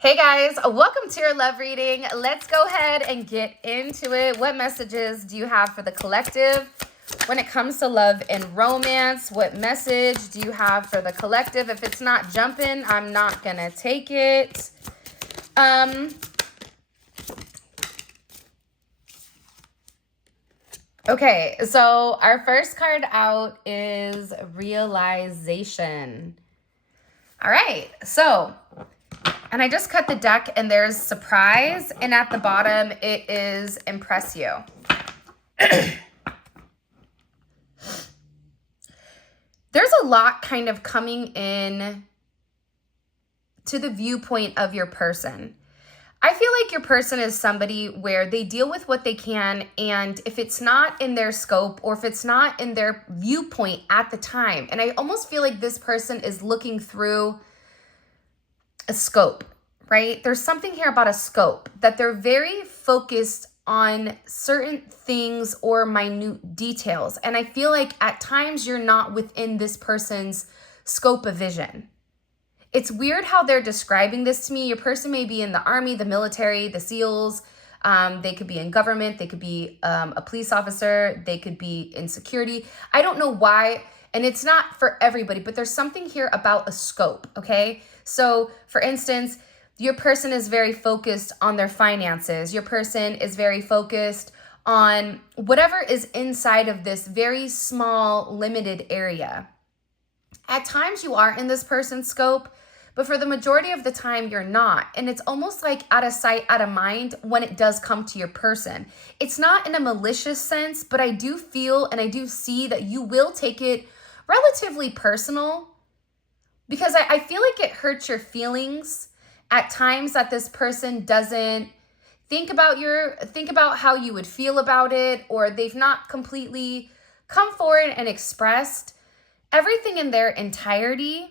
Hey guys, welcome to your love reading. Let's go ahead and get into it. What messages do you have for the collective when it comes to love and romance? What message do you have for the collective? If it's not jumping, I'm not gonna take it. Okay, so our first card out is realization. All right, so and I just cut the deck and there's surprise, and at the bottom it is impress you. There's a lot kind of coming in to the viewpoint of your person. I feel like your person is somebody where they deal with what they can, and if it's not in their scope or if it's not in their viewpoint at the time, and I almost feel like this person is looking through a scope, right? There's something here about a scope that they're very focused on certain things or minute details. And I feel like at times you're not within this person's scope of vision. It's weird how they're describing this to me. Your person may be in the army, the military, the SEALs. They could be in government. They could be a police officer. They could be in security. I don't know why. And it's not for everybody, but there's something here about a scope, okay? So for instance, your person is very focused on their finances. Your person is very focused on whatever is inside of this very small, limited area. At times you are in this person's scope, but for the majority of the time you're not. And it's almost like out of sight, out of mind when it does come to your person. It's not in a malicious sense, but I do feel and I do see that you will take it relatively personal, because I feel like it hurts your feelings at times that this person doesn't think about how you would feel about it, or they've not completely come forward and expressed everything in their entirety.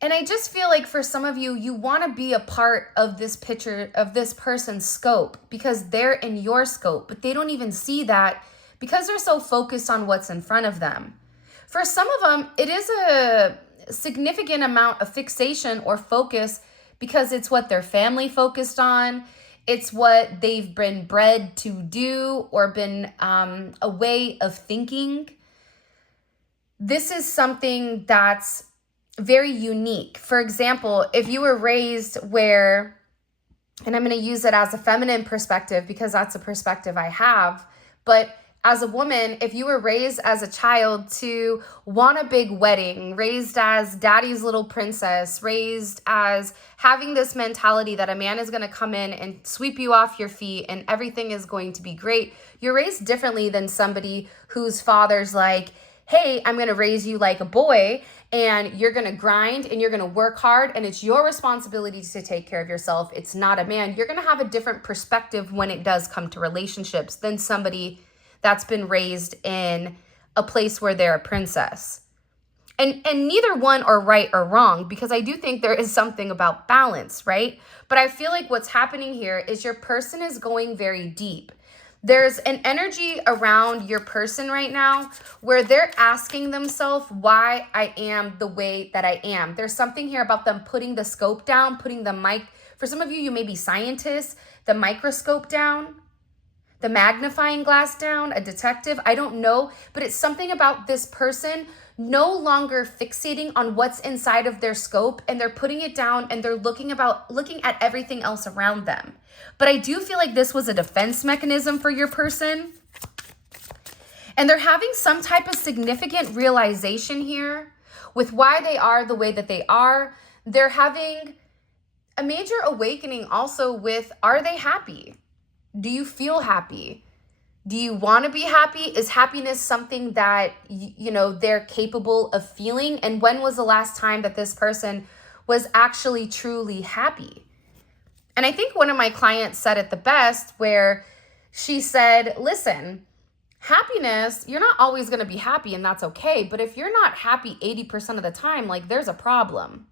And I just feel like for some of you, you want to be a part of this picture of this person's scope because they're in your scope, but they don't even see that because they're so focused on what's in front of them. For some of them, it is a significant amount of fixation or focus because it's what their family focused on. It's what they've been bred to do or been a way of thinking. This is something that's very unique. For example, if you were raised where, and I'm going to use it as a feminine perspective because that's a perspective I have, but as a woman, if you were raised as a child to want a big wedding, raised as daddy's little princess, raised as having this mentality that a man is going to come in and sweep you off your feet and everything is going to be great, you're raised differently than somebody whose father's like, hey, I'm going to raise you like a boy and you're going to grind and you're going to work hard and it's your responsibility to take care of yourself. It's not a man. You're going to have a different perspective when it does come to relationships than somebody that's been raised in a place where they're a princess. And neither one are right or wrong, because I do think there is something about balance, right? But I feel like what's happening here is your person is going very deep. There's an energy around your person right now where they're asking themselves why I am the way that I am. There's something here about them putting the scope down, putting the mic. For some of you, you may be scientists, the microscope down, the magnifying glass down, a detective, I don't know, but it's something about this person no longer fixating on what's inside of their scope, and they're putting it down and they're looking at everything else around them. But I do feel like this was a defense mechanism for your person. And they're having some type of significant realization here with why they are the way that they are. They're having a major awakening also with, are they happy? Do you feel happy? Do you want to be happy? Is happiness something that, they're capable of feeling? And when was the last time that this person was actually truly happy? And I think one of my clients said it the best, where she said, listen, happiness, you're not always going to be happy and that's okay. But if you're not happy 80% of the time, like there's a problem.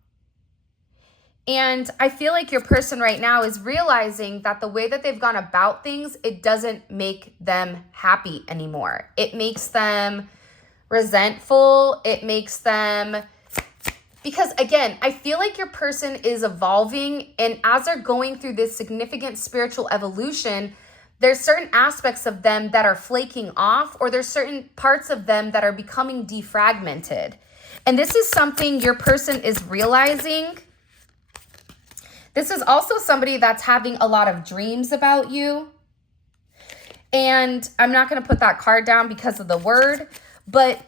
And I feel like your person right now is realizing that the way that they've gone about things, it doesn't make them happy anymore. It makes them resentful. It makes them Because again, I feel like your person is evolving, and as they're going through this significant spiritual evolution, there's certain aspects of them that are flaking off, or there's certain parts of them that are becoming defragmented. And this is something your person is realizing. This is also somebody that's having a lot of dreams about you. And I'm not going to put that card down because of the word, but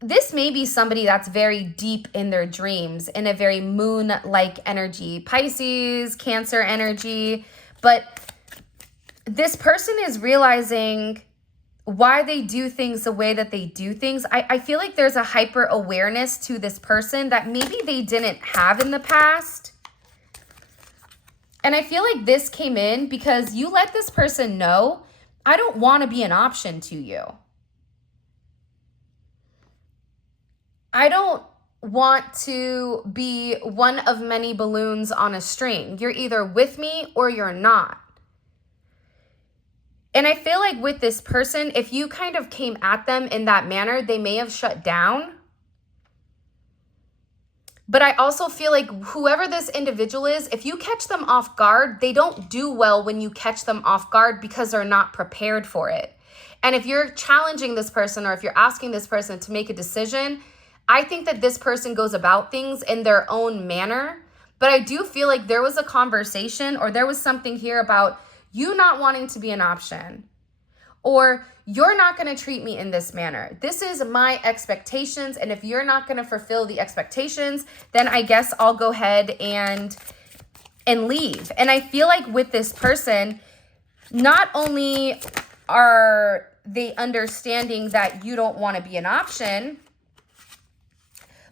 this may be somebody that's very deep in their dreams, in a very moon-like energy, Pisces, Cancer energy. But this person is realizing why they do things the way that they do things. I feel like there's a hyper awareness to this person that maybe they didn't have in the past. And I feel like this came in because you let this person know, I don't want to be an option to you. I don't want to be one of many balloons on a string. You're either with me or you're not. And I feel like with this person, if you kind of came at them in that manner, they may have shut down. But I also feel like whoever this individual is, if you catch them off guard, they don't do well when you catch them off guard because they're not prepared for it. And if you're challenging this person, or if you're asking this person to make a decision, I think that this person goes about things in their own manner. But I do feel like there was a conversation, or there was something here about you not wanting to be an option, or you're not going to treat me in this manner. This is my expectations. And if you're not going to fulfill the expectations, then I guess I'll go ahead and leave. And I feel like with this person, not only are they understanding that you don't want to be an option,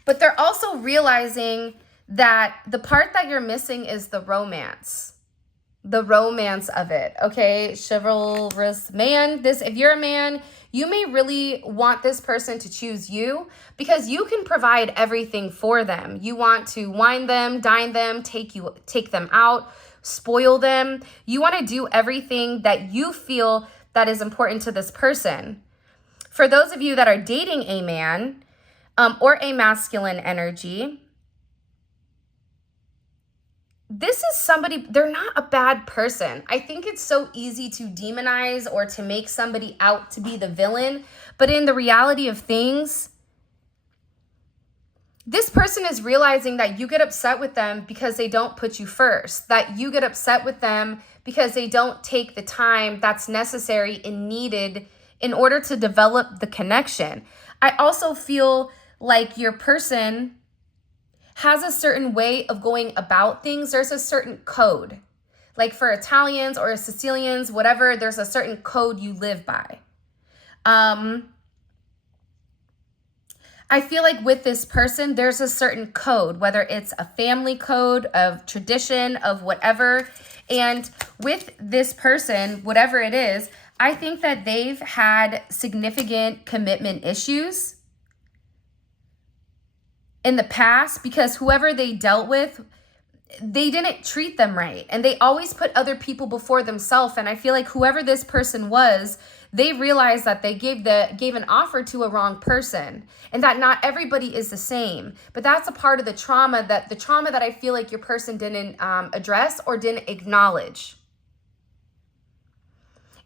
but they're also realizing that the part that you're missing is the romance. The romance of it, okay? Chivalrous man. If you're a man, you may really want this person to choose you because you can provide everything for them. You want to wine them, dine them, take them out, spoil them. You want to do everything that you feel that is important to this person. For those of you that are dating a man, or a masculine energy, this is somebody, they're not a bad person. I think it's so easy to demonize or to make somebody out to be the villain. But in the reality of things, this person is realizing that you get upset with them because they don't put you first. That you get upset with them because they don't take the time that's necessary and needed in order to develop the connection. I also feel like your person has a certain way of going about things. There's a certain code. Like for Italians or Sicilians, whatever, there's a certain code you live by. I feel like with this person, there's a certain code, whether it's a family code of tradition, of whatever. And with this person, whatever it is, I think that they've had significant commitment issues in the past because whoever they dealt with, they didn't treat them right. And they always put other people before themselves. And I feel like whoever this person was, they realized that they gave an offer to a wrong person, and that not everybody is the same. But that's a part of the trauma that I feel like your person didn't address or didn't acknowledge.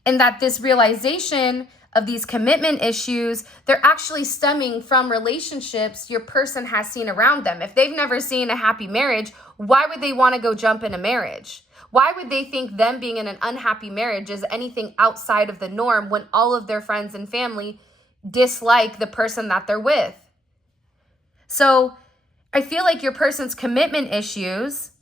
And that this realization of these commitment issues, they're actually stemming from relationships your person has seen around them. If they've never seen a happy marriage, why would they want to go jump in a marriage? Why would they think them being in an unhappy marriage is anything outside of the norm when all of their friends and family dislike the person that they're with? So I feel like your person's commitment issues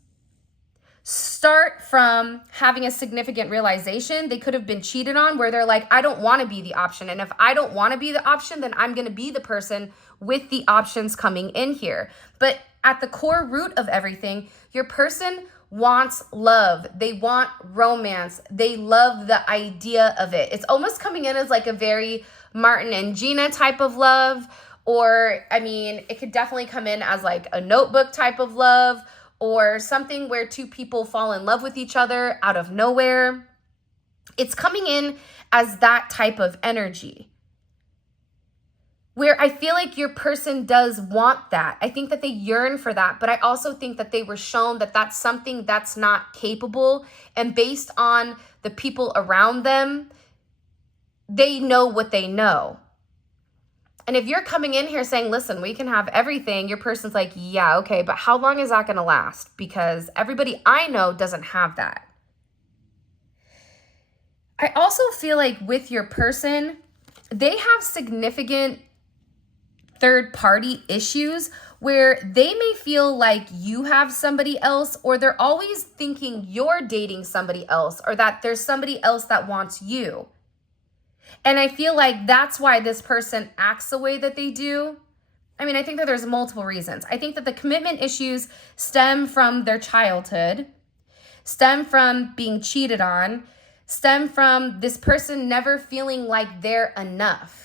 start from having a significant realization. They could have been cheated on, where they're like, I don't want to be the option. And if I don't want to be the option, then I'm going to be the person with the options coming in here. But at the core root of everything, your person wants love. They want romance. They love the idea of it. It's almost coming in as like a very Martin and Gina type of love. Or, I mean, it could definitely come in as like a Notebook type of love, or something where two people fall in love with each other out of nowhere. It's coming in as that type of energy. where I feel like your person does want that. I think that they yearn for that, but I also think that they were shown that that's something that's not capable, and based on the people around them, they know what they know. And if you're coming in here saying, listen, we can have everything, your person's like, yeah, okay, but how long is that going to last? Because everybody I know doesn't have that. I also feel like with your person, they have significant third-party issues where they may feel like you have somebody else, or they're always thinking you're dating somebody else, or that there's somebody else that wants you. And I feel like that's why this person acts the way that they do. I mean, I think that there's multiple reasons. I think that the commitment issues stem from their childhood, stem from being cheated on, stem from this person never feeling like they're enough.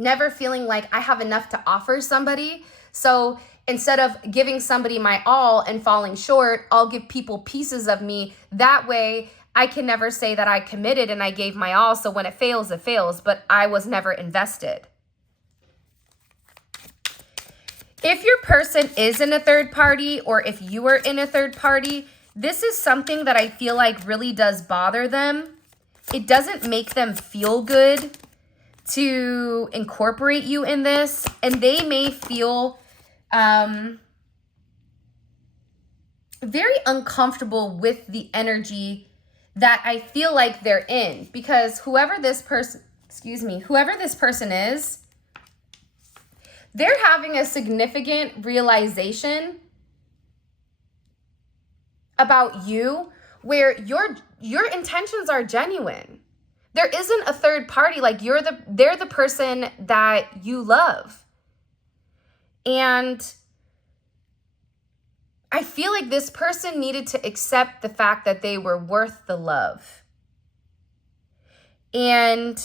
Never feeling like I have enough to offer somebody. So instead of giving somebody my all and falling short, I'll give people pieces of me. That way I can never say that I committed and I gave my all. So when it fails, but I was never invested. If your person is in a third party, or if you are in a third party, this is something that I feel like really does bother them. It doesn't make them feel good to incorporate you in this, and they may feel very uncomfortable with the energy that I feel like they're in, because whoever this person is, they're having a significant realization about you where your intentions are genuine. There isn't a third party. Like they're the person that you love. And I feel like this person needed to accept the fact that they were worth the love. And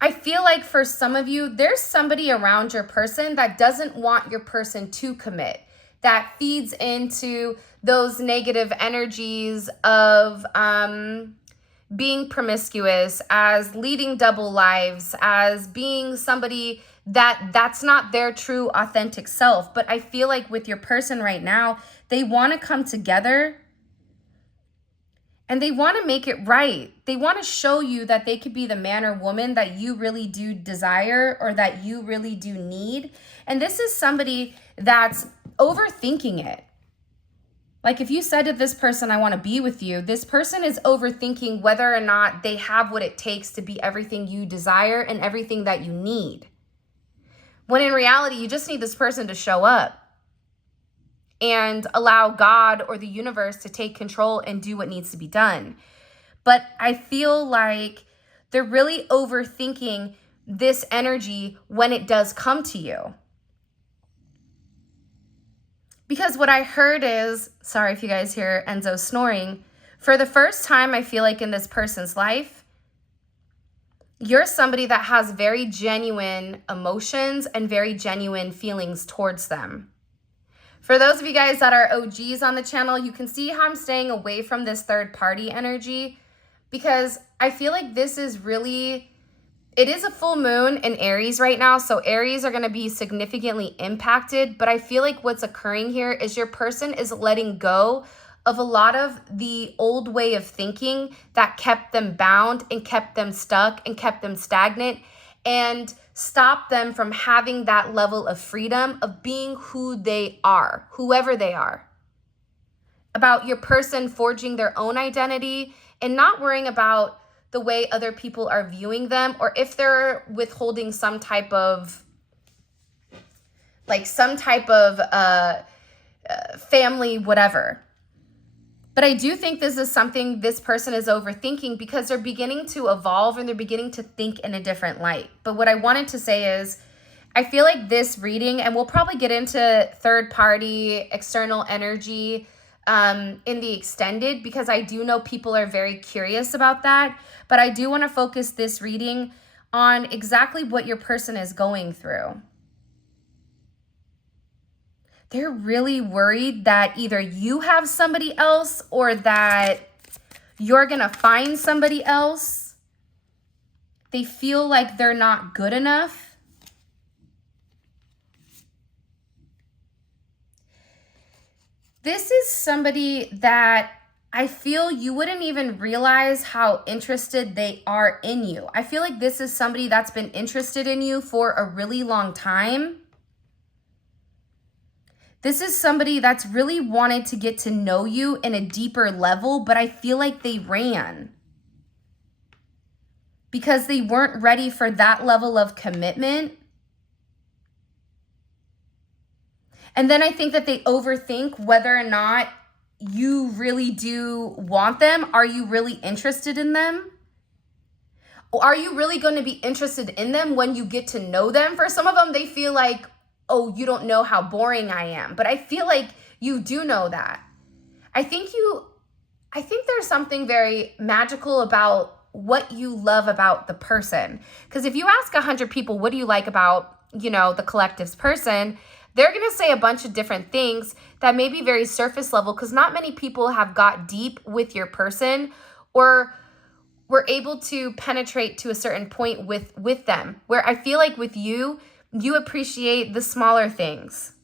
I feel like for some of you, there's somebody around your person that doesn't want your person to commit, that feeds into those negative energies of being promiscuous, as leading double lives, as being somebody that's not their true authentic self. But I feel like with your person right now, they want to come together and they want to make it right. They want to show you that they could be the man or woman that you really do desire, or that you really do need. And this is somebody that's overthinking it. Like if you said to this person, I want to be with you, this person is overthinking whether or not they have what it takes to be everything you desire and everything that you need. When in reality, you just need this person to show up and allow God or the universe to take control and do what needs to be done. But I feel like they're really overthinking this energy when it does come to you. Because what I heard is, sorry if you guys hear Enzo snoring, for the first time I feel like in this person's life, you're somebody that has very genuine emotions and very genuine feelings towards them. For those of you guys that are OGs on the channel, you can see how I'm staying away from this third party energy, because I feel like this is really, it is a full moon in Aries right now, so Aries are going to be significantly impacted, but I feel like what's occurring here is your person is letting go of a lot of the old way of thinking that kept them bound and kept them stuck and kept them stagnant, and stop them from having that level of freedom of being who they are, whoever they are. About your person forging their own identity and not worrying about the way other people are viewing them, or if they're withholding some type of family, whatever. But I do think this is something this person is overthinking, because they're beginning to evolve and they're beginning to think in a different light. But what I wanted to say is, I feel like this reading, and we'll probably get into third party, external energy in the extended, because I do know people are very curious about that. But I do want to focus this reading on exactly what your person is going through. They're really worried that either you have somebody else or that you're going to find somebody else. They feel like they're not good enough. This is somebody that I feel you wouldn't even realize how interested they are in you. I feel like this is somebody that's been interested in you for a really long time. This is somebody that's really wanted to get to know you in a deeper level, but I feel like they ran because they weren't ready for that level of commitment. And then I think that they overthink whether or not you really do want them. Are you really interested in them? Or are you really going to be interested in them when you get to know them? For some of them, they feel like, oh, you don't know how boring I am. But I feel like you do know that. I think there's something very magical about what you love about the person. Because if you ask 100 people, what do you like about, the collective's person, they're going to say a bunch of different things that may be very surface level, because not many people have got deep with your person or were able to penetrate to a certain point with them. Where I feel like with you, you appreciate the smaller things.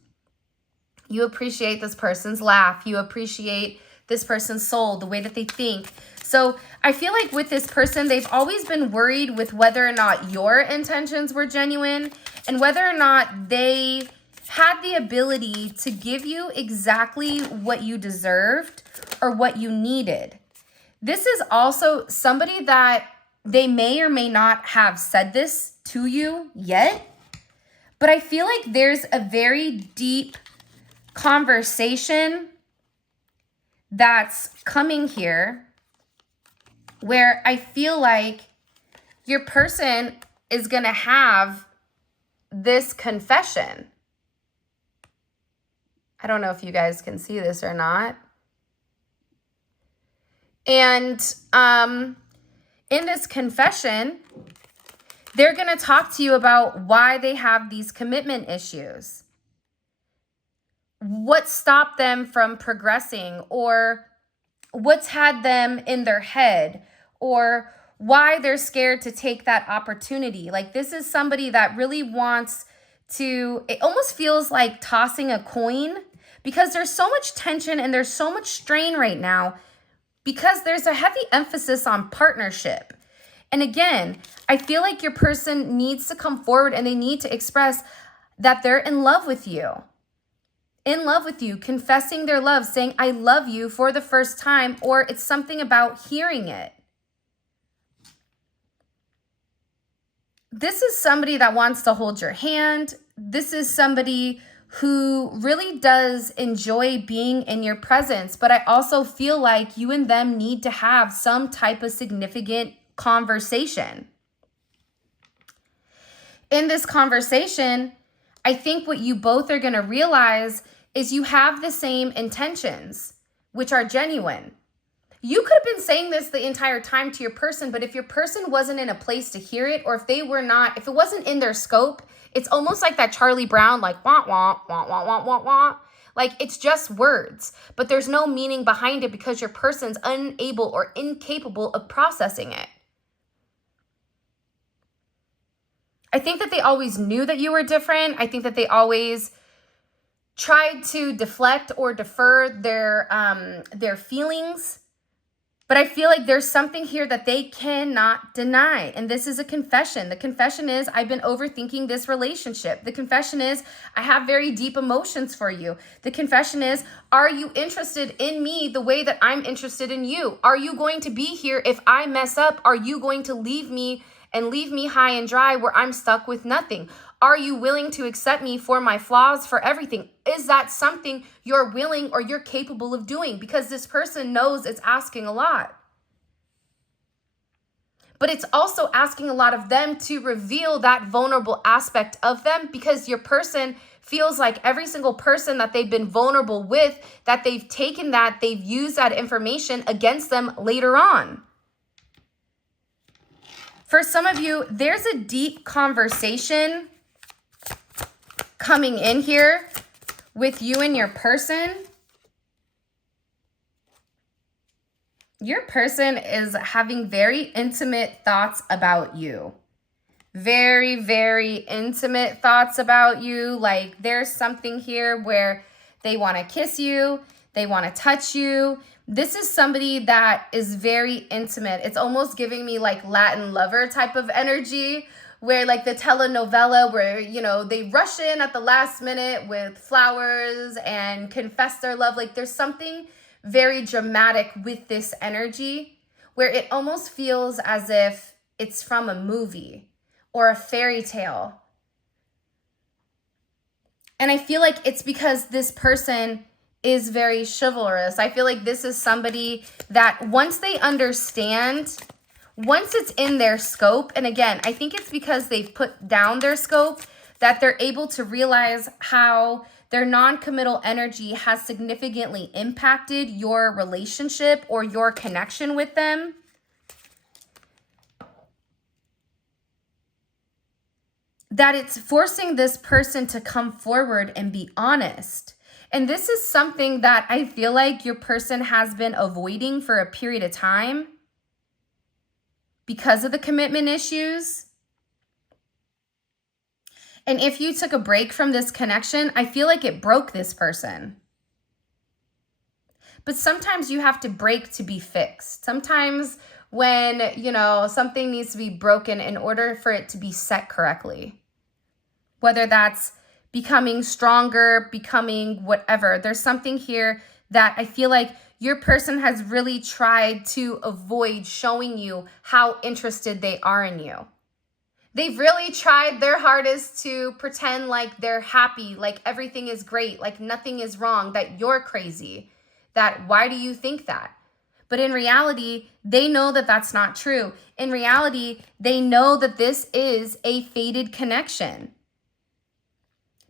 You appreciate this person's laugh. You appreciate this person's soul, the way that they think. So I feel like with this person, they've always been worried with whether or not your intentions were genuine and whether or not they had the ability to give you exactly what you deserved or what you needed. This is also somebody that they may or may not have said this to you yet, but I feel like there's a very deep conversation that's coming here where I feel like your person is going to have this confession. I don't know if you guys can see this or not. And in this confession, they're going to talk to you about why they have these commitment issues. What stopped them from progressing, or what's had them in their head, or why they're scared to take that opportunity. Like, this is somebody that really wants to, it almost feels like tossing a coin, because there's so much tension and there's so much strain right now, because there's a heavy emphasis on partnership. And again, I feel like your person needs to come forward and they need to express that they're in love with you. In love with you, confessing their love, saying, I love you for the first time, or it's something about hearing it. This is somebody that wants to hold your hand. This is somebody who really does enjoy being in your presence, but I also feel like you and them need to have some type of significant conversation. In this conversation, I think what you both are going to realize is you have the same intentions, which are genuine. You could have been saying this the entire time to your person, but if your person wasn't in a place to hear it, or if it wasn't in their scope, it's almost like that Charlie Brown, like, wah, wah, wah, wah, wah, wah, wah. Like, it's just words, but there's no meaning behind it because your person's unable or incapable of processing it. I think that they always knew that you were different. I think that they always tried to deflect or defer their feelings. But I feel like there's something here that they cannot deny. And this is a confession. The confession is, I've been overthinking this relationship. The confession is, I have very deep emotions for you. The confession is, are you interested in me the way that I'm interested in you? Are you going to be here if I mess up? Are you going to leave me and leave me high and dry where I'm stuck with nothing? Are you willing to accept me for my flaws, for everything? Is that something you're willing or you're capable of doing? Because this person knows it's asking a lot. But it's also asking a lot of them to reveal that vulnerable aspect of them, because your person feels like every single person that they've been vulnerable with, that they've taken that, they've used that information against them later on. For some of you, there's a deep conversation coming in here with you and your person. Your person is having very intimate thoughts about you. Very, very intimate thoughts about you. Like there's something here where they want to kiss you. They want to touch you. This is somebody that is very intimate. It's almost giving me like Latin lover type of energy, where like the telenovela where, you know, they rush in at the last minute with flowers and confess their love. Like there's something very dramatic with this energy where it almost feels as if it's from a movie or a fairy tale. And I feel like it's because this person is very chivalrous. I feel like this is somebody that once they understand, once it's in their scope, and again, I think it's because they've put down their scope, that they're able to realize how their non-committal energy has significantly impacted your relationship or your connection with them. That it's forcing this person to come forward and be honest. And this is something that I feel like your person has been avoiding for a period of time because of the commitment issues. And if you took a break from this connection, I feel like it broke this person. But sometimes you have to break to be fixed. Sometimes when, you know, something needs to be broken in order for it to be set correctly. Whether that's becoming stronger, becoming whatever. There's something here that I feel like your person has really tried to avoid showing you how interested they are in you. They've really tried their hardest to pretend like they're happy, like everything is great, like nothing is wrong, that you're crazy, that why do you think that? But in reality, they know that that's not true. In reality, they know that this is a fated connection.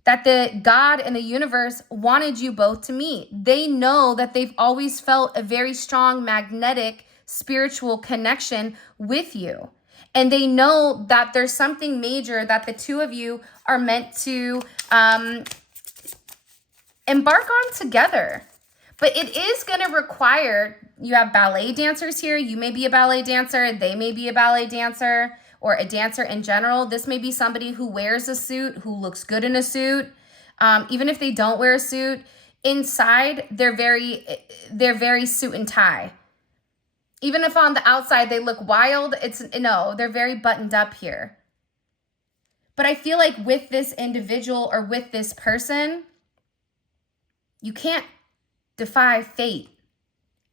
That the God and the universe wanted you both to meet. They know that they've always felt a very strong magnetic spiritual connection with you. And they know that there's something major that the two of you are meant to embark on together. But it is going to require, you have ballet dancers here. You may be a ballet dancer. They may be a ballet dancer. Or a dancer in general. This may be somebody who wears a suit, who looks good in a suit. Even if they don't wear a suit, inside they're very suit and tie. Even if on the outside they look wild, they're very buttoned up here. But I feel like with this individual or with this person, you can't defy fate.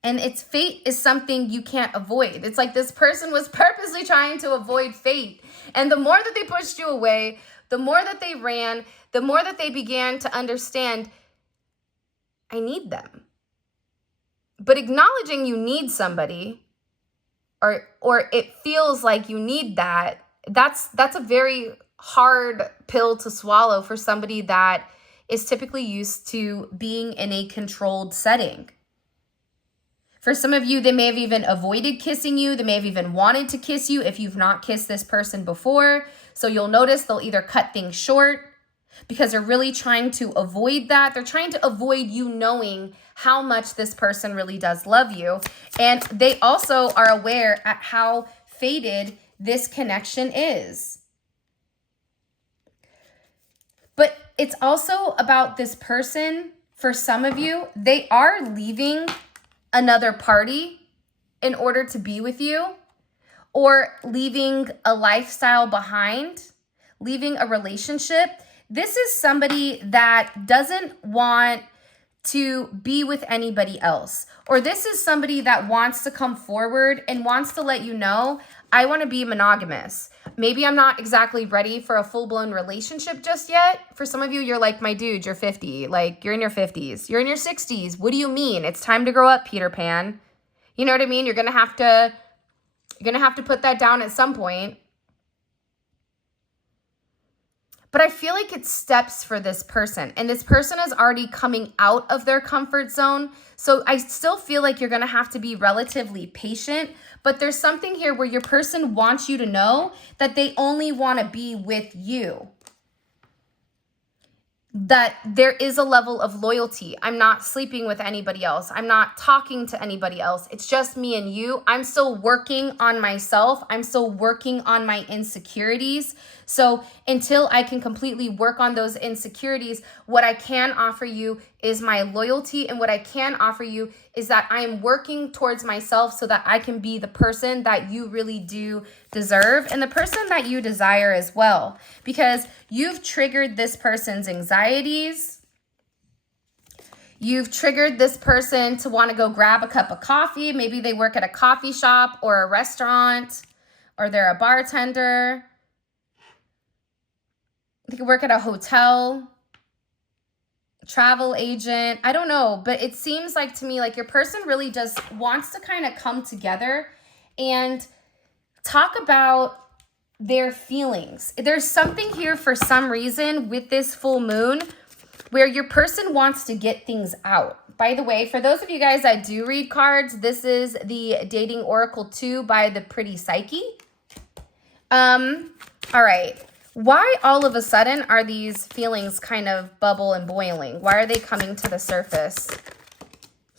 And fate is something you can't avoid. It's like this person was purposely trying to avoid fate. And the more that they pushed you away, the more that they ran, the more that they began to understand, I need them. But acknowledging you need somebody, or it feels like you need that's a very hard pill to swallow for somebody that is typically used to being in a controlled setting. For some of you, they may have even avoided kissing you. They may have even wanted to kiss you if you've not kissed this person before. So you'll notice they'll either cut things short because they're really trying to avoid that. They're trying to avoid you knowing how much this person really does love you. And they also are aware at how fated this connection is. But it's also about this person. For some of you, they are leaving another party in order to be with you, or leaving a lifestyle behind, leaving a relationship. This is somebody that doesn't want to be with anybody else, or this is somebody that wants to come forward and wants to let you know, I want to be monogamous. Maybe I'm not exactly ready for a full-blown relationship just yet. For some of you, you're like, my dude, you're 50. Like, you're in your 50s. You're in your 60s. What do you mean? It's time to grow up, Peter Pan. You know what I mean? You're going to have to put that down at some point. But I feel like it's steps for this person. And this person is already coming out of their comfort zone. So I still feel like you're going to have to be relatively patient. But there's something here where your person wants you to know that they only want to be with you. that there is a level of loyalty. I'm not sleeping with anybody else. I'm not talking to anybody else. It's just me and you. I'm still working on myself. I'm still working on my insecurities. So until I can completely work on those insecurities, what I can offer you is my loyalty. And what I can offer you is that I am working towards myself so that I can be the person that you really do deserve and the person that you desire as well. Because you've triggered this person's anxieties. You've triggered this person to want to go grab a cup of coffee. Maybe they work at a coffee shop or a restaurant, or they're a bartender. They could work at a hotel, travel agent. I don't know, but it seems like to me like your person really just wants to kind of come together and talk about their feelings. There's something here for some reason with this full moon where your person wants to get things out. By the way, for those of you guys that do read cards, this is the Dating Oracle 2 by the Pretty Psyche. All right. Why all of a sudden are these feelings kind of bubble and boiling? Why are they coming to the surface?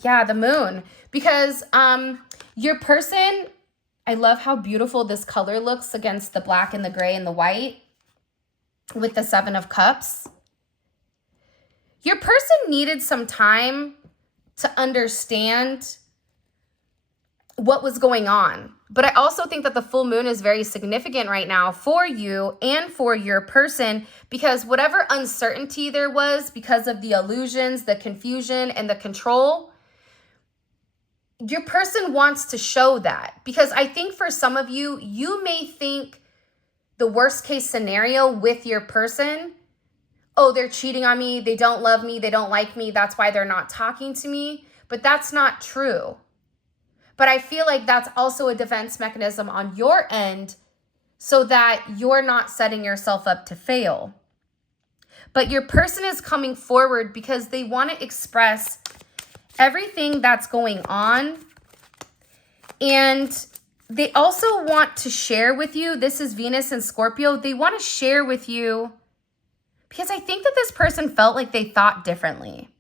Yeah, the moon. Because your person, I love how beautiful this color looks against the black and the gray and the white with the 7 of Cups. Your person needed some time to understand what was going on. But I also think that the full moon is very significant right now for you and for your person, because whatever uncertainty there was because of the illusions, the confusion, and the control, your person wants to show that. Because I think for some of you, you may think the worst case scenario with your person, oh, they're cheating on me, they don't love me, they don't like me, that's why they're not talking to me. But that's not true. But I feel like that's also a defense mechanism on your end so that you're not setting yourself up to fail. But your person is coming forward because they want to express everything that's going on. And they also want to share with you, this is Venus and Scorpio, they want to share with you because I think that this person felt like they thought differently.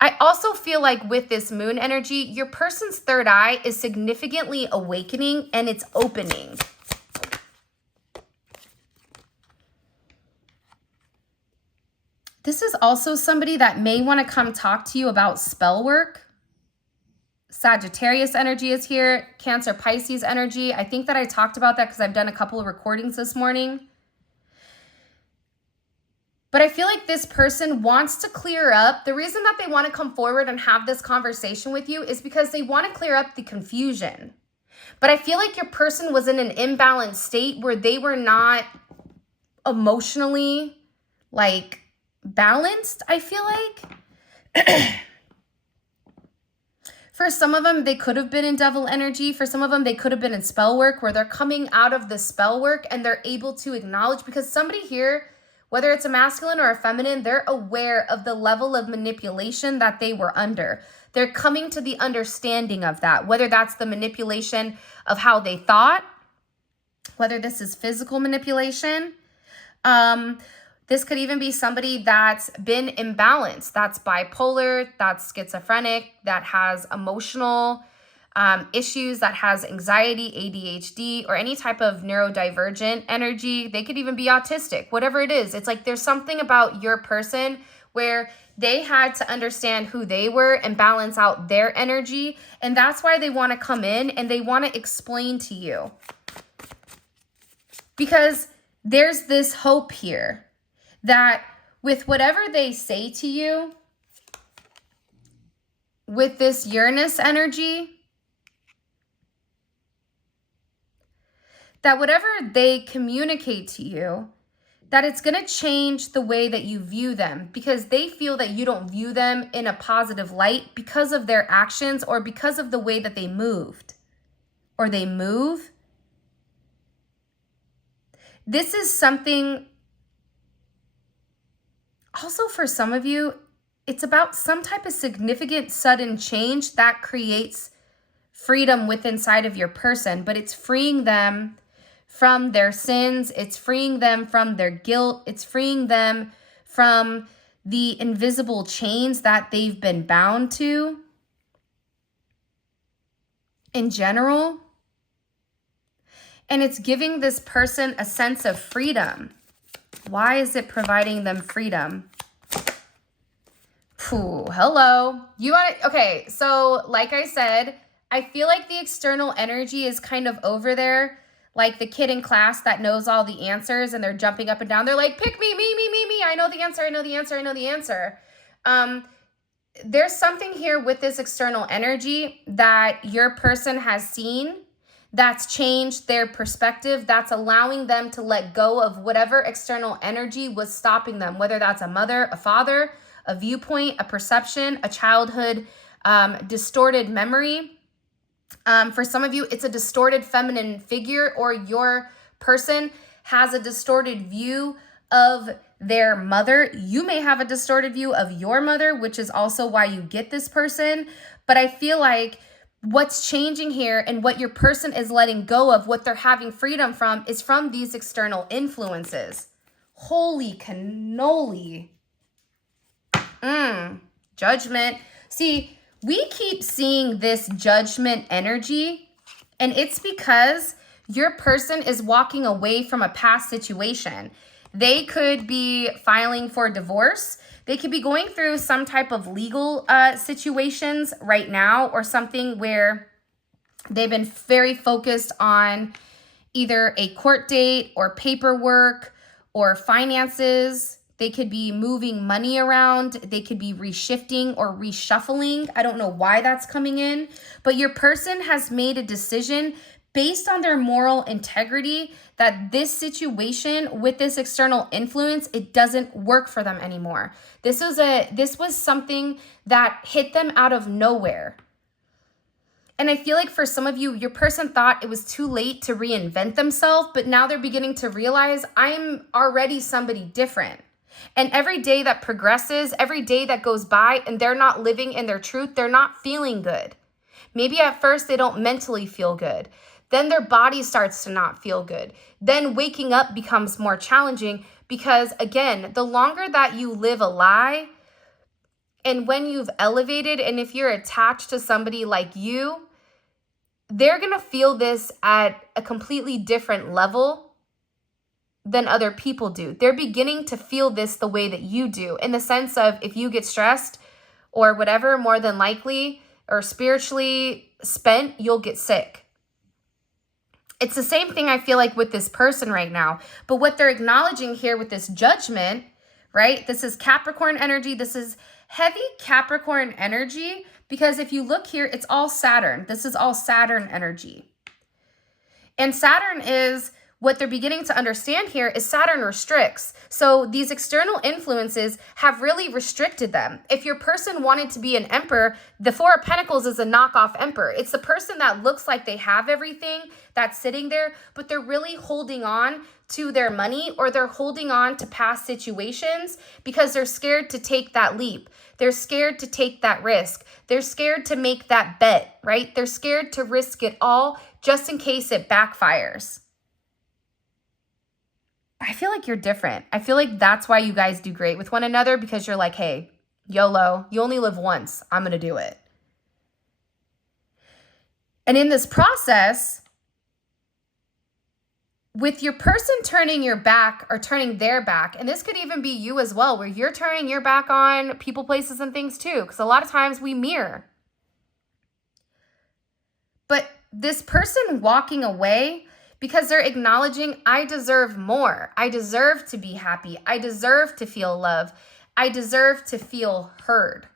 I also feel like with this moon energy, your person's third eye is significantly awakening and it's opening. This is also somebody that may want to come talk to you about spell work. Sagittarius energy is here. Cancer, Pisces energy. I think that I talked about that because I've done a couple of recordings this morning. But I feel like this person wants to clear up. The reason that they want to come forward and have this conversation with you is because they want to clear up the confusion. But I feel like your person was in an imbalanced state where they were not emotionally balanced, I feel like. For some of them, they could have been in devil energy. For some of them, they could have been in spell work where they're coming out of the spell work and they're able to acknowledge, because somebody here, whether it's a masculine or a feminine, they're aware of the level of manipulation that they were under. They're coming to the understanding of that, whether that's the manipulation of how they thought, whether this is physical manipulation. This could even be somebody that's been imbalanced, that's bipolar, that's schizophrenic, that has emotional issues, that has anxiety, ADHD, or any type of neurodivergent energy. They could even be autistic, whatever it is. It's like there's something about your person where they had to understand who they were and balance out their energy. And that's why they want to come in and they want to explain to you. Because there's this hope here that with whatever they say to you, with this Uranus energy, that whatever they communicate to you, that it's going to change the way that you view them, because they feel that you don't view them in a positive light because of their actions or because of the way that they moved or they move. This is something also for some of you, it's about some type of significant sudden change that creates freedom within inside of your person, but it's freeing them from their sins. It's freeing them from their guilt. It's freeing them from the invisible chains that they've been bound to in general. And it's giving this person a sense of freedom. Why is it providing them freedom? Ooh, hello. Okay, so like I said, I feel like the external energy is kind of over there, like the kid in class that knows all the answers and they're jumping up and down. They're like, pick me, me. I know the answer, I know the answer, I know the answer. There's something here with this external energy that your person has seen that's changed their perspective, that's allowing them to let go of whatever external energy was stopping them, whether that's a mother, a father, a viewpoint, a perception, a childhood distorted memory. For some of you, it's a distorted feminine figure, or your person has a distorted view of their mother. You may have a distorted view of your mother, which is also why you get this person. But I feel like what's changing here and what your person is letting go of, what they're having freedom from, is from these external influences. Holy cannoli. Judgment. See, we keep seeing this judgment energy, and it's because your person is walking away from a past situation. They could be filing for divorce. They could be going through some type of legal situations right now, or something where they've been very focused on either a court date or paperwork or finances. They could be moving money around. They could be reshifting or reshuffling. I don't know why that's coming in, but your person has made a decision based on their moral integrity that this situation with this external influence, it doesn't work for them anymore. This was something that hit them out of nowhere. And I feel like for some of you, your person thought it was too late to reinvent themselves, but now they're beginning to realize, I'm already somebody different. And every day that progresses, every day that goes by and they're not living in their truth, they're not feeling good. Maybe at first they don't mentally feel good. Then their body starts to not feel good. Then waking up becomes more challenging because, again, the longer that you live a lie, and when you've elevated, and if you're attached to somebody like you, they're going to feel this at a completely different level than other people do. They're beginning to feel this the way that you do, in the sense of, if you get stressed or whatever, more than likely, or spiritually spent, you'll get sick. It's the same thing I feel like with this person right now. But what they're acknowledging here with this judgment, right? This is Capricorn energy. This is heavy Capricorn energy, because if you look here, it's all Saturn. This is all Saturn energy. And Saturn is, what they're beginning to understand here is, Saturn restricts. So these external influences have really restricted them. If your person wanted to be an emperor, the Four of Pentacles is a knockoff emperor. It's the person that looks like they have everything that's sitting there, but they're really holding on to their money, or they're holding on to past situations because they're scared to take that leap. They're scared to take that risk. They're scared to make that bet, right? They're scared to risk it all just in case it backfires. I feel like you're different. I feel like that's why you guys do great with one another, because you're like, hey, YOLO, you only live once. I'm going to do it. And in this process, with your person turning your back or turning their back, and this could even be you as well, where you're turning your back on people, places, and things too, because a lot of times we mirror. But this person walking away, because they're acknowledging, I deserve more. I deserve to be happy. I deserve to feel love. I deserve to feel heard.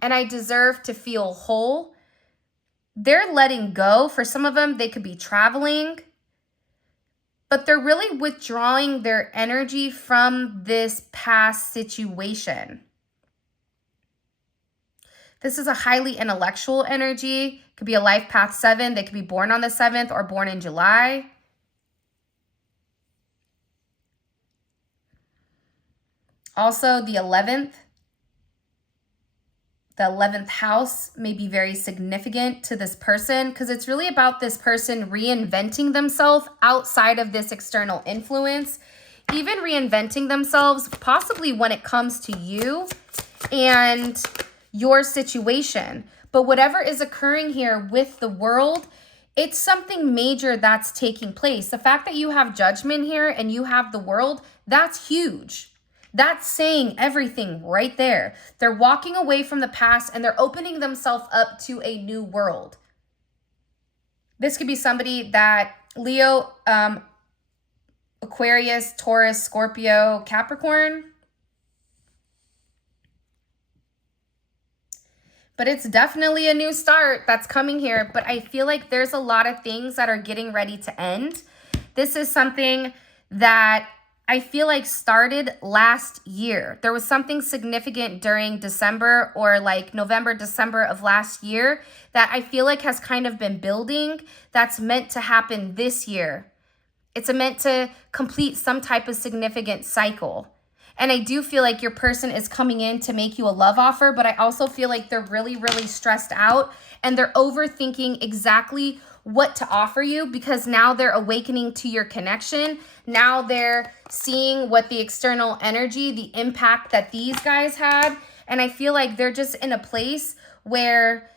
And I deserve to feel whole. They're letting go. For some of them, they could be traveling. But they're really withdrawing their energy from this past situation. This is a highly intellectual energy. Could be a life path 7. They could be born on the 7th or born in July. Also, the 11th. The 11th house may be very significant to this person, because it's really about this person reinventing themselves outside of this external influence. even reinventing themselves, possibly when it comes to you and your situation. But whatever is occurring here with the world, it's something major that's taking place. The fact that you have judgment here and you have the world, that's huge. That's saying everything right there. They're walking away from the past and they're opening themselves up to a new world. This could be somebody that Leo, Aquarius, Taurus, Scorpio, Capricorn. But it's definitely a new start that's coming here. But I feel like there's a lot of things that are getting ready to end. This is something that I feel like started last year. There was something significant during December or like November, December of last year that I feel like has kind of been building that's meant to happen this year. It's meant to complete some type of significant cycle. And I do feel like your person is coming in to make you a love offer, but I also feel like they're really, really stressed out and they're overthinking exactly what to offer you because now they're awakening to your connection. Now they're seeing what the external energy, the impact that these guys had. And I feel like they're just in a place where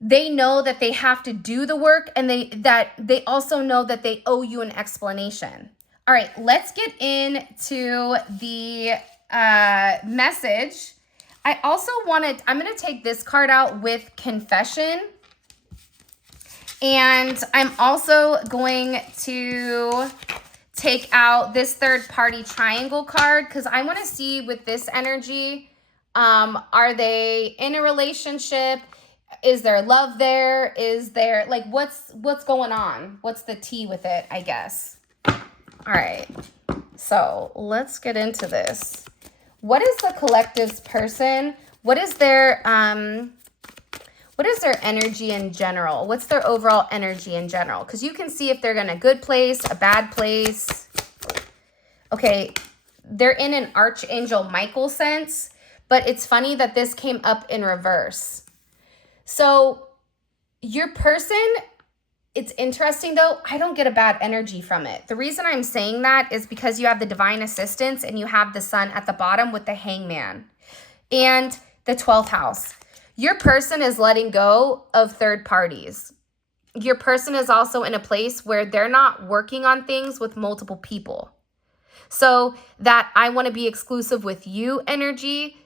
they know that they have to do the work and they also know that they owe you an explanation. All right, let's get into the message. I also I'm going to take this card out with confession. And I'm also going to take out this third party triangle card because I want to see with this energy, are they in a relationship? Is there love there? Is there like what's going on? What's the tea with it, I guess? All right. So let's get into this. What is the collective's person? What is their energy in general? What's their overall energy in general? Because you can see if they're in a good place, a bad place. Okay, they're in an Archangel Michael sense, but it's funny that this came up in reverse. So your person, it's interesting though, I don't get a bad energy from it. The reason I'm saying that is because you have the divine assistance and you have the sun at the bottom with the hangman and the 12th house. Your person is letting go of third parties. Your person is also in a place where they're not working on things with multiple people. So that I want to be exclusive with you energy,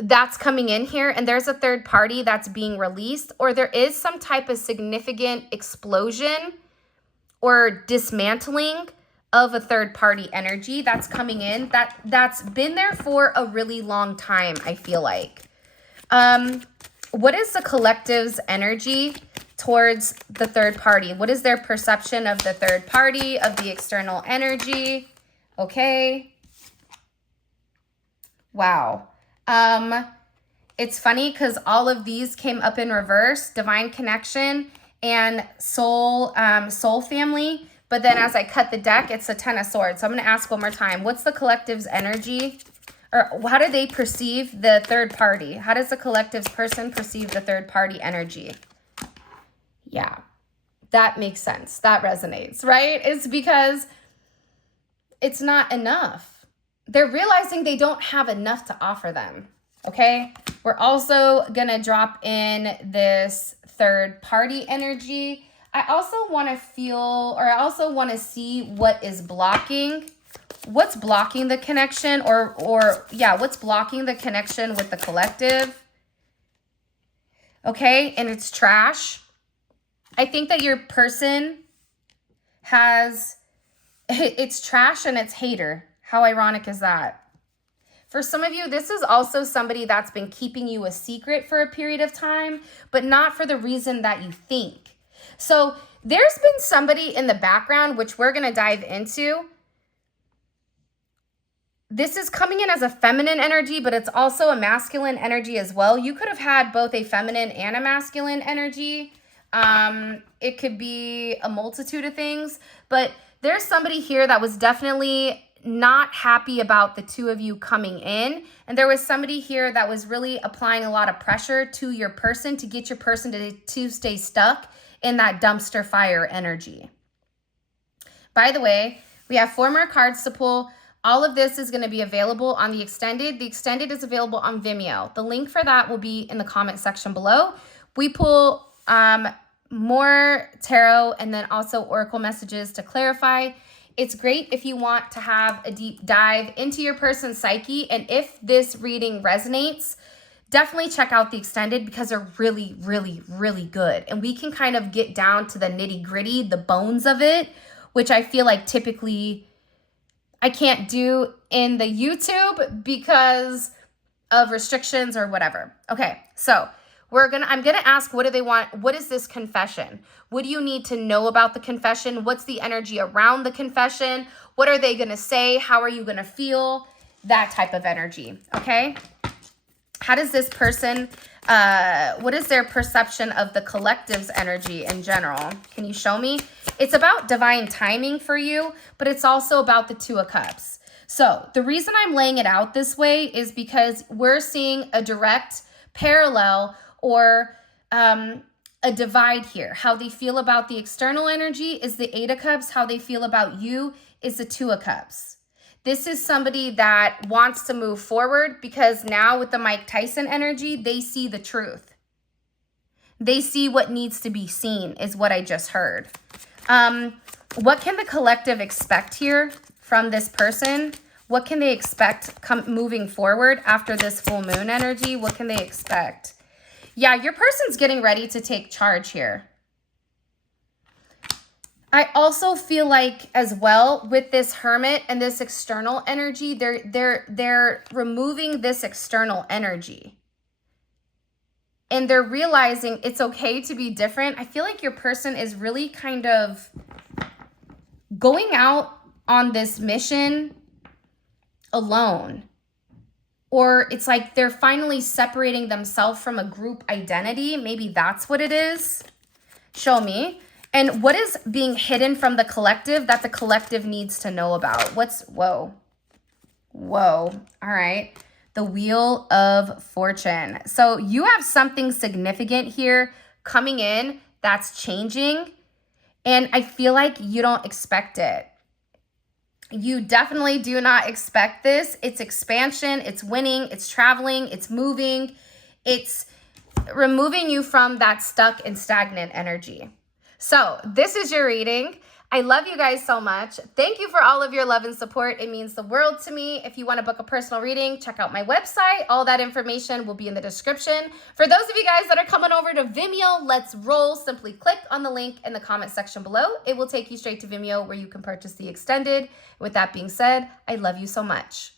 that's coming in here, and there's a third party that's being released, or there is some type of significant explosion or dismantling of a third party energy that's coming in that's been there for a really long time, I feel like. What is the collective's energy towards the third party? What is their perception of the third party, of the external energy? Okay. Wow. It's funny because all of these came up in reverse, divine connection and soul family. But then as I cut the deck, it's a 10 of swords. So I'm going to ask one more time. What's the collective's energy? Or how do they perceive the third party? How does the collective's person perceive the third party energy? Yeah, that makes sense. That resonates, right? It's because it's not enough. They're realizing they don't have enough to offer them, okay? We're also going to drop in this third party energy. I also want to feel, or I also want to see what is blocking. What's blocking the connection what's blocking the connection with the collective? Okay, and it's trash. I think that your person it's trash and it's hater. How ironic is that? For some of you, this is also somebody that's been keeping you a secret for a period of time, but not for the reason that you think. So there's been somebody in the background, which we're going to dive into. This is coming in as a feminine energy, but it's also a masculine energy as well. You could have had both a feminine and a masculine energy. It could be a multitude of things, but there's somebody here that was definitely not happy about the two of you coming in. And there was somebody here that was really applying a lot of pressure to your person to get your person to stay stuck in that dumpster fire energy. By the way, We have 4 more cards to pull. All of this is going to be available on the extended. The extended is available on Vimeo. The link for that will be in the comment section below. We pull more tarot and then also oracle messages to clarify. It's great if you want to have a deep dive into your person's psyche. And if this reading resonates, definitely check out the extended because they're really, really, really good. And we can kind of get down to the nitty gritty, the bones of it, which I feel like typically I can't do in the YouTube because of restrictions or whatever. Okay, so I'm gonna ask, what do they want? What is this confession? What do you need to know about the confession? What's the energy around the confession? What are they gonna say? How are you gonna feel? That type of energy, okay? How does this person, what is their perception of the collective's energy in general? Can you show me? It's about divine timing for you, but it's also about the 2 of Cups. So the reason I'm laying it out this way is because we're seeing a direct parallel or a divide here. How they feel about the external energy is the 8 of Cups. How they feel about you is the 2 of Cups. This is somebody that wants to move forward because now with the Mike Tyson energy, they see the truth. They see what needs to be seen is what I just heard. What can the collective expect here from this person? What can they expect moving forward after this full moon energy? What can they expect? Yeah, your person's getting ready to take charge here. I also feel like as well with this Hermit and this external energy, they're removing this external energy. And they're realizing it's okay to be different. I feel like your person is really kind of going out on this mission alone. Or it's like they're finally separating themselves from a group identity. Maybe that's what it is. Show me. And what is being hidden from the collective that the collective needs to know about? Whoa. All right. The Wheel of Fortune. So you have something significant here coming in that's changing. And I feel like you don't expect it. You definitely do not expect this. It's expansion, it's winning, it's traveling, it's moving. It's removing you from that stuck and stagnant energy. So this is your reading. I love you guys so much. Thank you for all of your love and support. It means the world to me. If you want to book a personal reading, check out my website. All that information will be in the description. For those of you guys that are coming over to Vimeo, let's roll. Simply click on the link in the comment section below. It will take you straight to Vimeo where you can purchase the extended. With that being said, I love you so much.